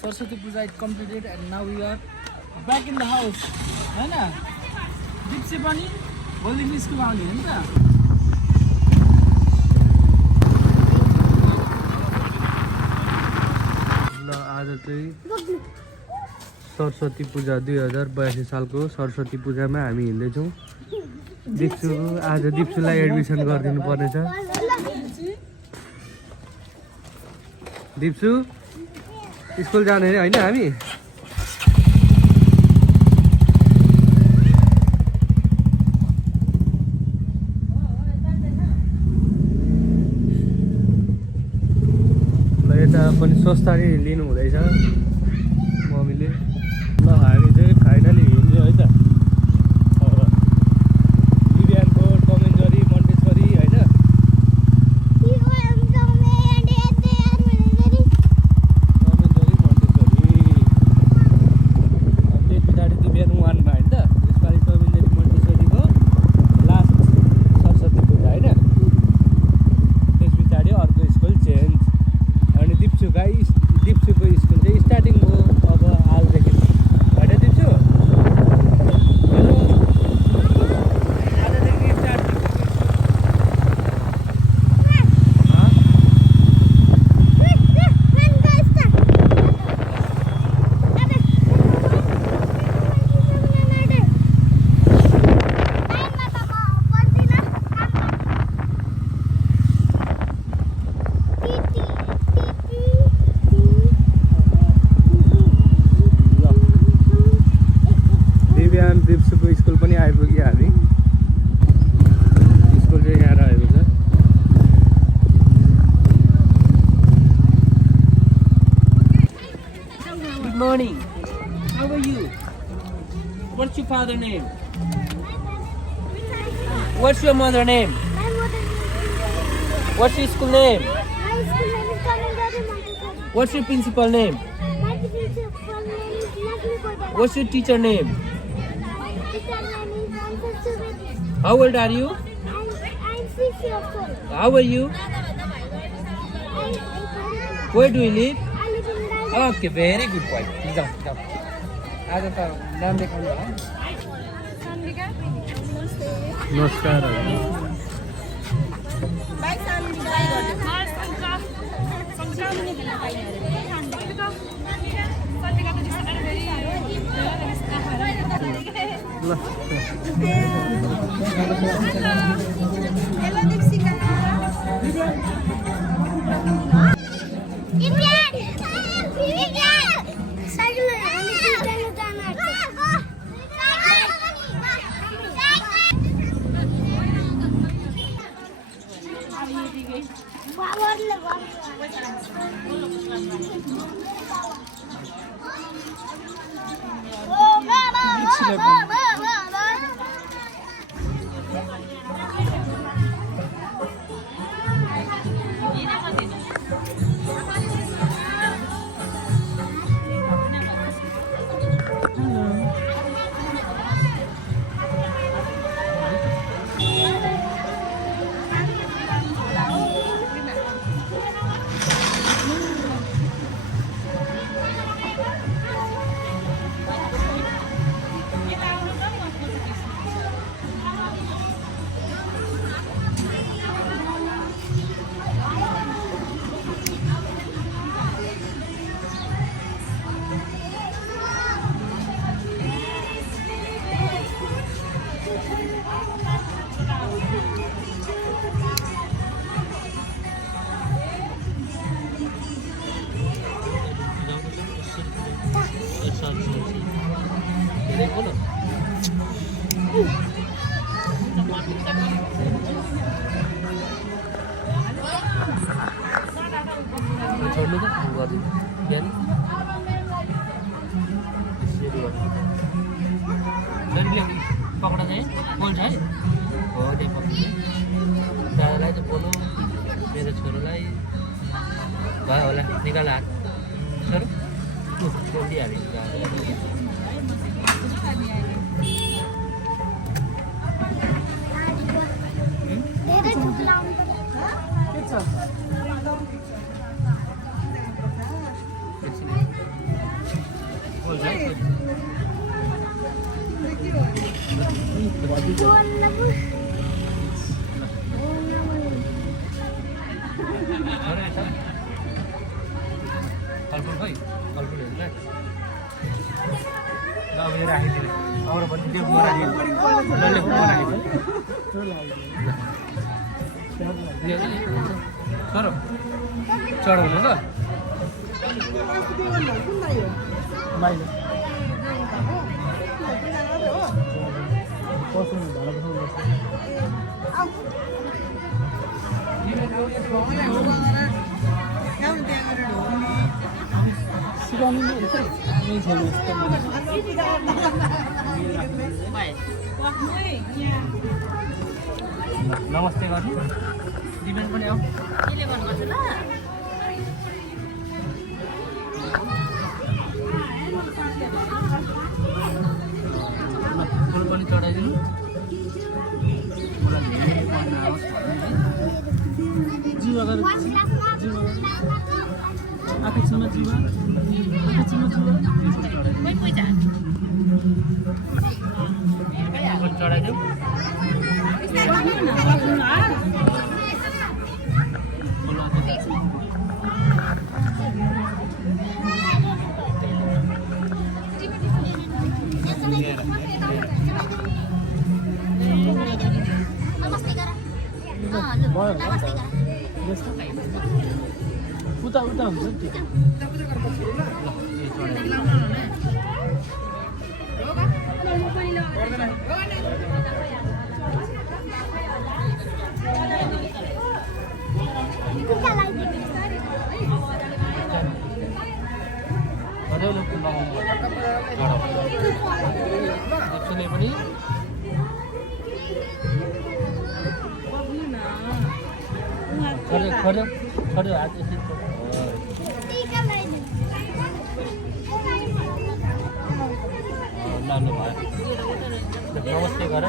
Saraswati Puja is completed and now we are back in the house. हैन दिप्से पनि भोलिदेखि school आउने हो नि त ल आज चाहिँ सरस्वती पूजा 2082 सालको सरस्वती पूजामा हामी हिँड्दैछौँ आज दिप्सुलाई एडमिसन गरिदिनु पर्नेछ दिप्सु स्कुल जाने हैन हामी ल यता पनि सस्तारी लिनु हुँदैछ मम्मीले ल हामी चाहिँ फाइनली हिँड्यो है त स्कुल पनि आइपुग्यो हामी स्कुल चाहिँ यहाँ रहेको छ Good morning. How are you? What's your father name? What's your mother name? What's your school name? What's your principal name? What's your teacher name? How old are you? I'm 6 years old. How are you? Where do you live? I live in Rajasthan. Okay, very good boy. Jump. आज त नाम देखाउनु हो नमस्कार by सान्दिका ल hello Deepshikha cycle हामी दुईजना जान छोड्नु त गरिदिनु बिहान छोरीले पक्रा चाहिँ बोल्छ है हो त्यहाँ पक्रिने दादालाई चाहिँ बोलो मेरो छोरोलाई भयो होला निकाल हात छोरो छोडिहाल्यो पोल्छ है फलफुल खै फलफुल हेर्नु अब यो राखिदिनु अरू भन्नु त्यो डल्ले फुल सर चढाउनु ल बाहिर पसौँ भाडा सिकाउनु यही छैन नमस्ते गर्नु दिपेन पनि आऊ केले भन्नुपर्छ ल फुल पनि चढाइदिनु जीवा गरेर जीवा आफू छुमा जीवा आफू छुमा जीवा कोही पैसा पनि चढाइदिउँ उता उता हुन्छ नि पनि खऱ्यो हात लानु भयो नमस्ते गर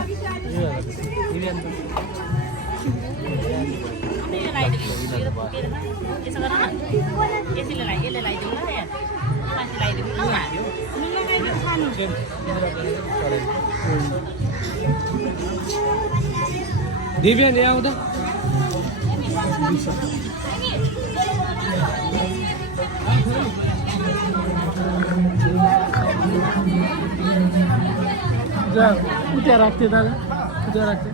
यसो गर न यसले लगाइदिउँ ल माथि लगाइदिउँ ल दिव्या ले आउँदा उता राख्थ्यो दादा उता राख्थ्यो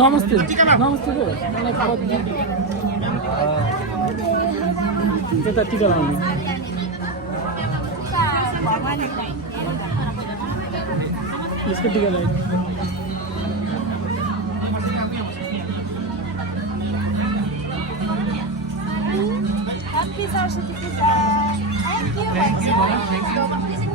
नमस्ते नमस्ते पो मलाई खबर त्यता टिका लाउनु यसको टिका लगाइदिनु Happy Saraswati Puja. Thank you.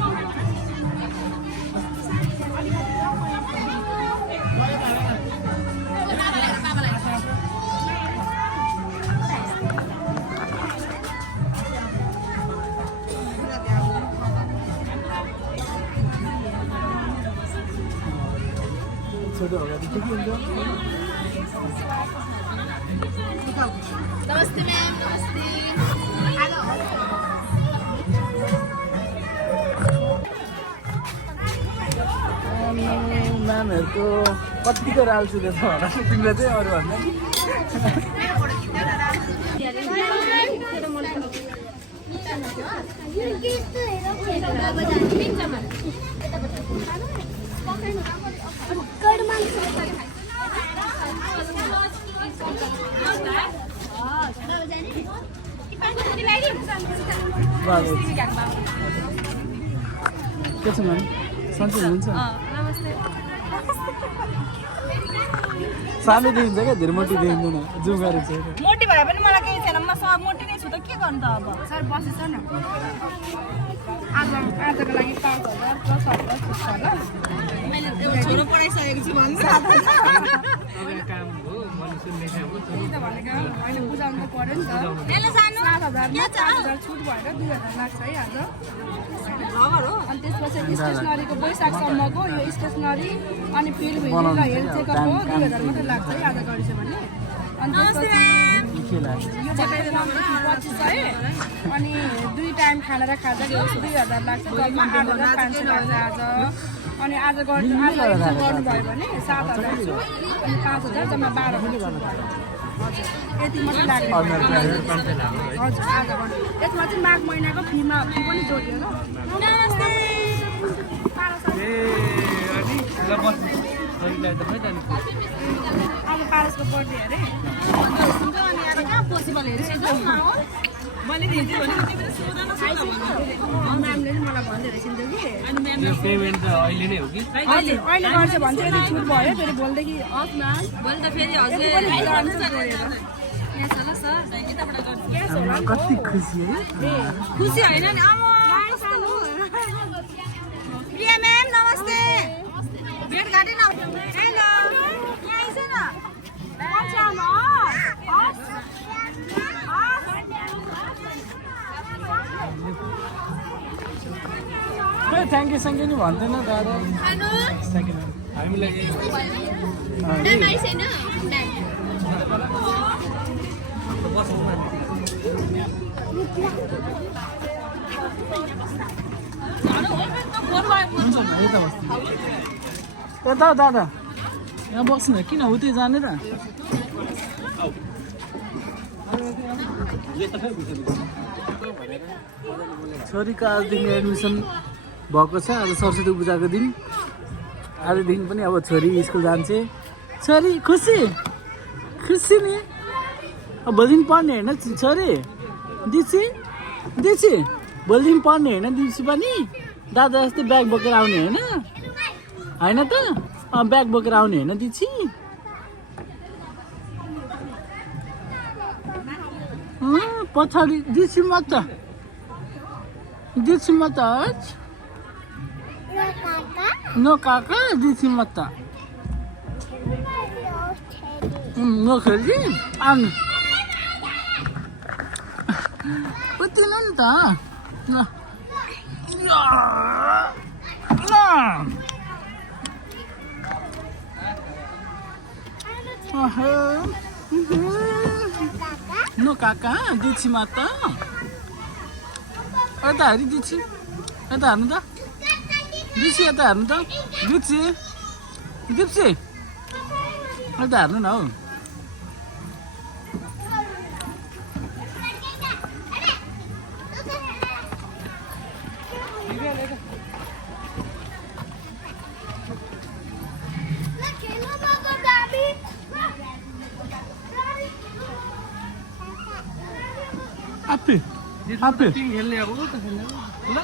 Namaste ma'am, namaste. म्यामहरूको कतिको राल्छु रहेछ होला तिमीले चाहिँ अरू भन्दा के छ म्याम सन्चै हुनुहुन्छ सानो देखिन्छ क्या धेरै मोटी देखिँदैन जुम गरेको छ मोटी भए पनि मलाई केही छैन म सब मोटी नै छु त के गर्नु त अब सर बसेछ न आजको लागि 5,000 प्लस 10 छ ल मैले त्यो छोरो पढाइसकेको छु भन्छ काम हो मनुष्य लेखेको त्यही त भनेको होइन बुझाउनु त पर्यो नि त यसले सानो 7,000 मा 5,000 छुट भएर 2,000 लाग्छ है आज लगर हो अनि त्यसपछि स्टेसनरीको वैशाखसम्मको यो स्टेसनरी अनि फिल्ड भिजिट र हेल्थ चेकअप हो 2,000 मात्रै लाग्छ है आज गरिछ भने अनि त्यसपछि यो बताइदिनु 2500 अनि 2 टाइम टाइम खाना र खाजा 2000 लाग्छ जम्मा 8500 लाग्छ आज अनि आज गर्नुभयो भने 7000 छु अनि 5000 जम्मा 12000 हजुर यति मात्रै लाग्छ हजुर आज गर्नु यसमा चाहिँ माघ महिनाको फी पनि जोडियो ल नमस्ते अनि ल बस छोरीलाई त खै जाने अब पारसको बर्थडे अरे अनि आज कहाँ पोसिबल हेरिसक्यो मैले दिन्छु भने तिमीले सोधन म्यामले नि मलाई भन्दै रहेछ नि कि यो पेमेन्ट त अहिले नै हो कि हजुर अहिले गर्छ भन्छ यदि छुट भयो फेरि भोलिदेखि हस् न भोलि त फेरि हजुरले कति खुसी है खुसी होइन नि अब प्रिया म्याम नमस्ते भेट घाटै नहुनु हेलो यहाँ आइस न थ्याङ्क यू नि भन्दैन दादा हामीलाई यता दादा यहाँ बस्नु किन उतै जाने र छोरीको आजदेखि एडमिसन भएको छ आज सरस्वती पूजाको दिन आजदेखि पनि अब छोरी स्कुल जान्छ छोरी खुसी खुसी नि अब भोलिदेखि पढ्ने होइन छोरी दिदी भोलिदेखि पढ्ने होइन दिदी पनि दादा जस्तै ब्याग बोकेर आउने होइन त ब्याग बोकेर आउने होइन दिदी पछाडि दिदीमा त नो काका दिदीमा त नो खेल्दी आउनु उत्तिनु नि त नो काका दिदीमा त यता हेरी दिदी यता हेर्नु त दिदी यता हेर्नु त दिदी यता हेर्नु न हौ हाप्पी खेल्ने अब त खेल्ने ल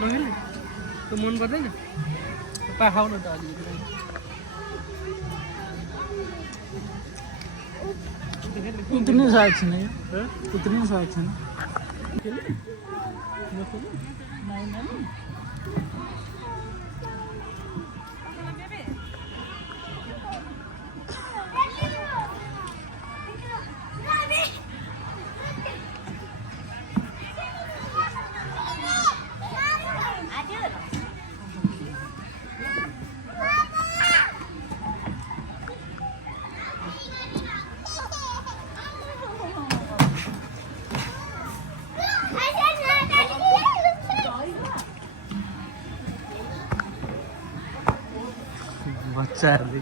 नखेल्ने त मन पर्दैन पाखाउ न त अलिकति उत्रनै सकेको छैन यो उत्रनै सकेको छैन बच्चाहरूले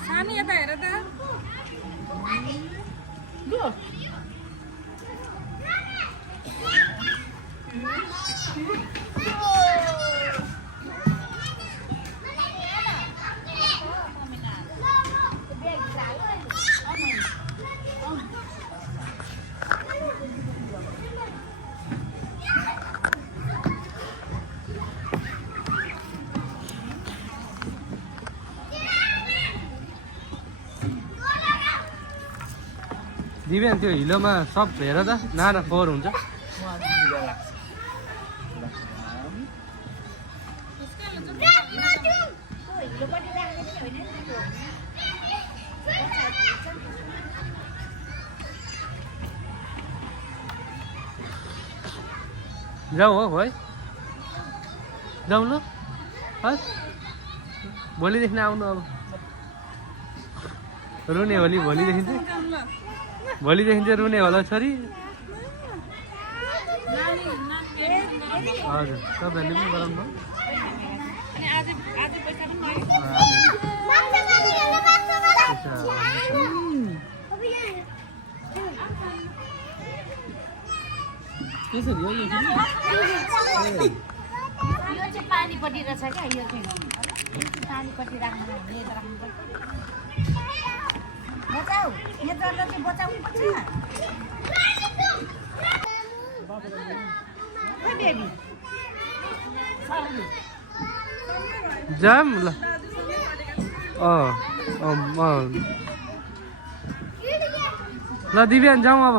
सानी यता हेर त दिव्यान त्यो हिलोमा सब हेर त नाना फोहोर हुन्छ हिलो पनि राख्ने पनि होइन जाउँ हो भाइ जाउँ ल हस् भोलिदेखि आउनु अब रुने होली भोलिदेखि चाहिँ रुने होला छोरी हजुर तपाईँहरूले पनि गराउनु भयो यो चाहिँ पानीपट्टि रहेछ क्या यो चाहिँ पानीपट्टि राख्नु हुने राख्नुपर्छ बचाऊ यो जल्लो चाहिँ बचाउनु पर्छ बेबी जाम ल ल दिव्यान जाउँ अब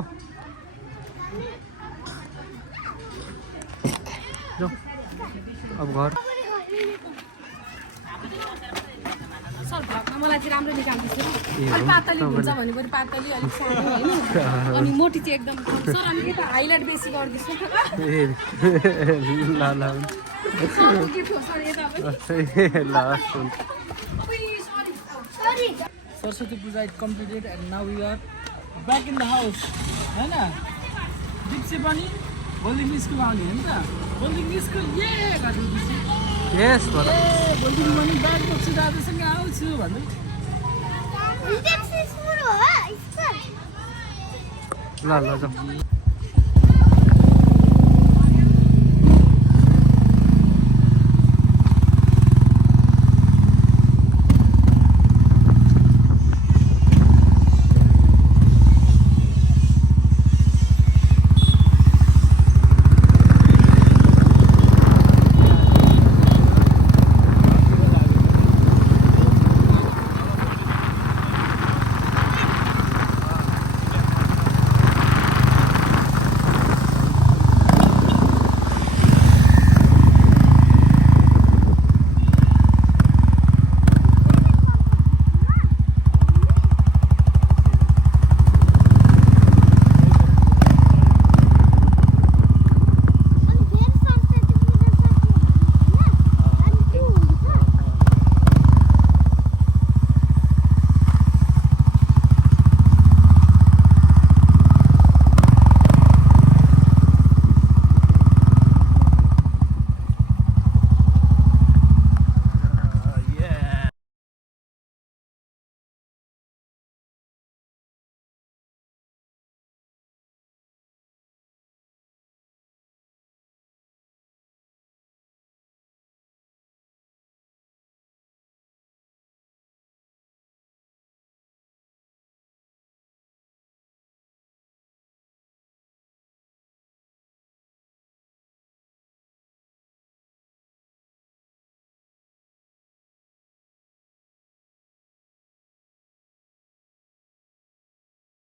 जाउँ अब घर सर भ्लगमा मलाई चाहिँ राम्रो निकाल्दैछु अलिक पातली हुन्छ भने पनि पातली अलिक सानो होइन अनि मोटी चाहिँ एकदम सर अनि के त हाइलाइट बेसी गरिदिन्छु ल ल सरको गिफ्ट हो सर यता ल Saraswati Puja is completed and now we are back in the house होइन दिप्से पनि भोलिदेखि स्कुल आउने हो नि त भोलिदेखि स्कुल यस भोलिदेखि पनि ब्याग बोक्छु दाजुसँग आउँछु भन्दै ल ल जाउँ